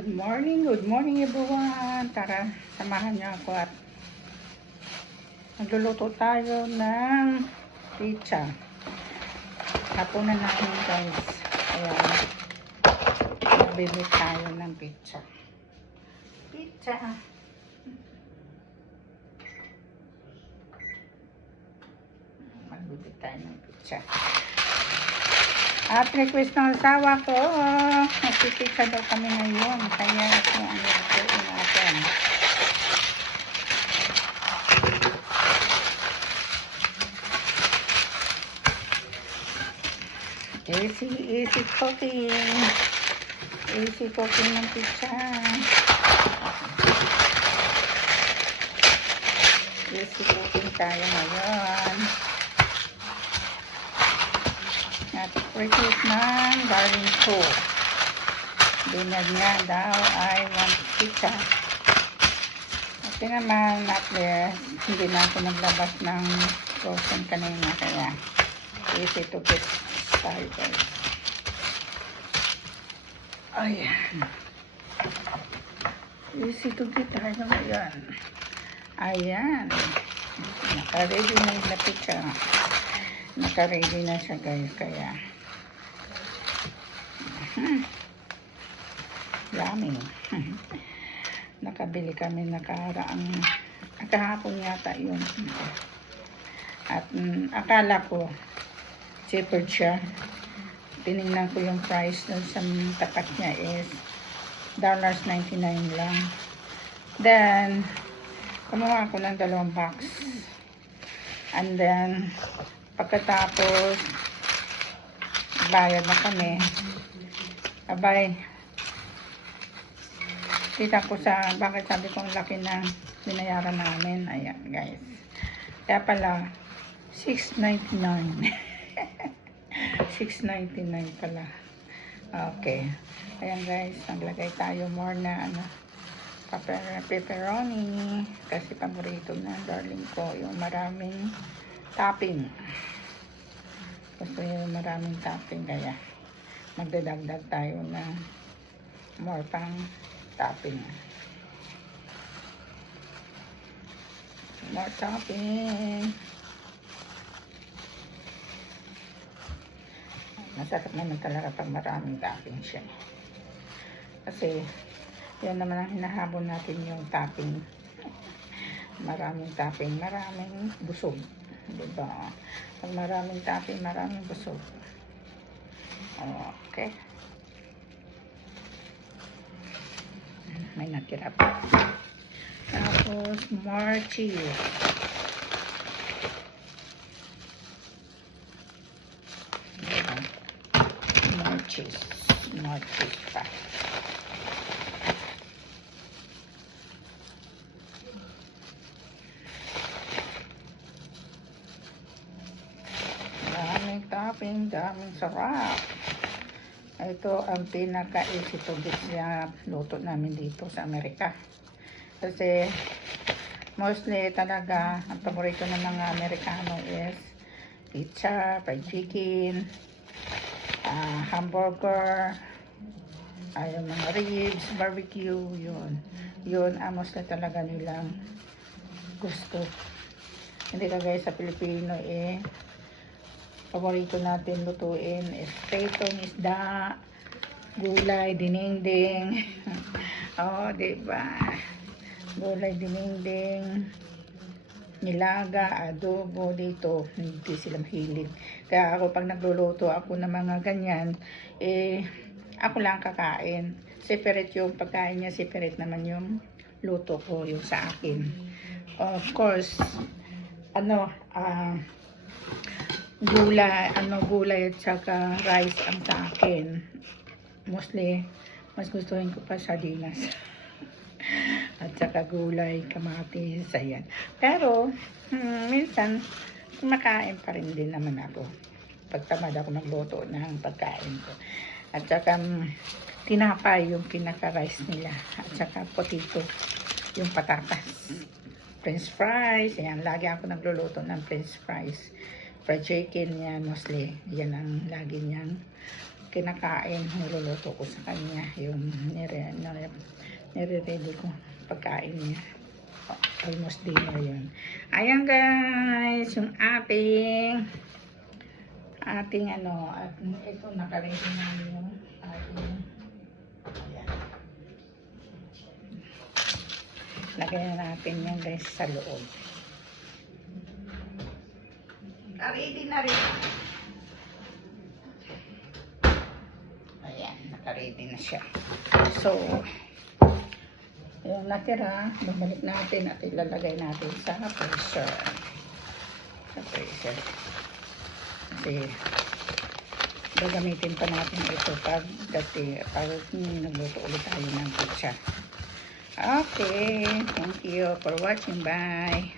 Good morning everyone. Tara, samahan niyo ako at magluluto tayo ng pizza. Hapunan natin guys. Ayan. Magbibig tayo ng pizza. Magbibig tayo ng pizza. At request ng asawa ko, magpipizza daw kami ngayon. Kaya ito ang lutuin natin. Easy cooking. Easy cooking ng pizza. Easy cooking tayo ngayon. At request ng darling ko. Dinag niya daw ay want pizza. Okay naman, not there. Hindi na ako naglabas ng frozen kanina. Kaya easy to get started. Ayan. Easy to get tayo ngayon. Ayan. Naka-ready na yung pizza. Naka-ready na siya guys, kaya yummy. Nakabili kami nakahapon yata yun. At akala ko cheaper siya. Tinignan ko yung price dun sa tapat niya is $99 lang. Then kumuha ako ng 2 box. And then pagkatapos, bayad na kami. Abay, kita ko sa, bakit sabi ko ang laki ng binayaran namin. Ayan, guys. Kaya pala, $6.99. $6.99 pala. Okay. Ayan, guys. Naglagay tayo more na, pepperoni. Kasi paborito na, darling ko, yung maraming topping. Gusto yung maraming topping, kaya magdadagdag tayo ng more pang topping. More topping. Masarap naman talaga pag maraming topping siya. Kasi yan naman ang hinahabol natin, yung topping. Maraming topping, maraming busog. Diba? Pag maraming topping, maraming busog. Okay. May natira pa. Tapos, more cheese. More cheese. More cheese pa. Daming sarap. Ito ang pinaka-easy to get na luto namin dito sa Amerika. Kasi mostly talaga ang paborito ng mga Amerikano is pizza, fried chicken, hamburger, yung mga ribs, barbecue, yun ang mostly talaga nilang gusto. Hindi ka guys sa Pilipino paborito natin lutuin is pritong isda, gulay, dinengdeng. Diba? Gulay, dinengdeng, nilaga, adobo. Dito hindi sila mahilig. Kaya ako pag nagluluto ako ng mga ganyan, ako lang kakain. Separate yung pagkain niya, separate naman yung luto ko, yung sa akin. Of course, gulay at saka rice ang sa akin. Mostly, mas gustuhin ko pa sardinas. At saka gulay, kamatis, ayan. Pero, minsan, kumakain pa rin din naman ako. Pagtamad ako magluto ng pagkain ko. At saka, tinapay yung pinaka-rice nila. At saka, potato, yung patatas. French fries, ayan. Lagi ako nagluluto ng French fries. Fried chicken yan, mostly. Yan ang lagi niyang kinakain, niluluto ko sa kanya, yung nire-ready ko pagkain niya. Almost dinner yun. Ayan guys, yung ating ano, at ito nakaready namin yung ating, ayan. Lagay na natin yan guys sa loob. Nakaready na rin. Ayan, nakaready na siya. So, yung natira, babalik natin at ilalagay natin sa freezer. Sa freezer. Kasi, gagamitin pa natin ito pag nagluto ulit tayo ng pizza. Okay, thank you for watching. Bye.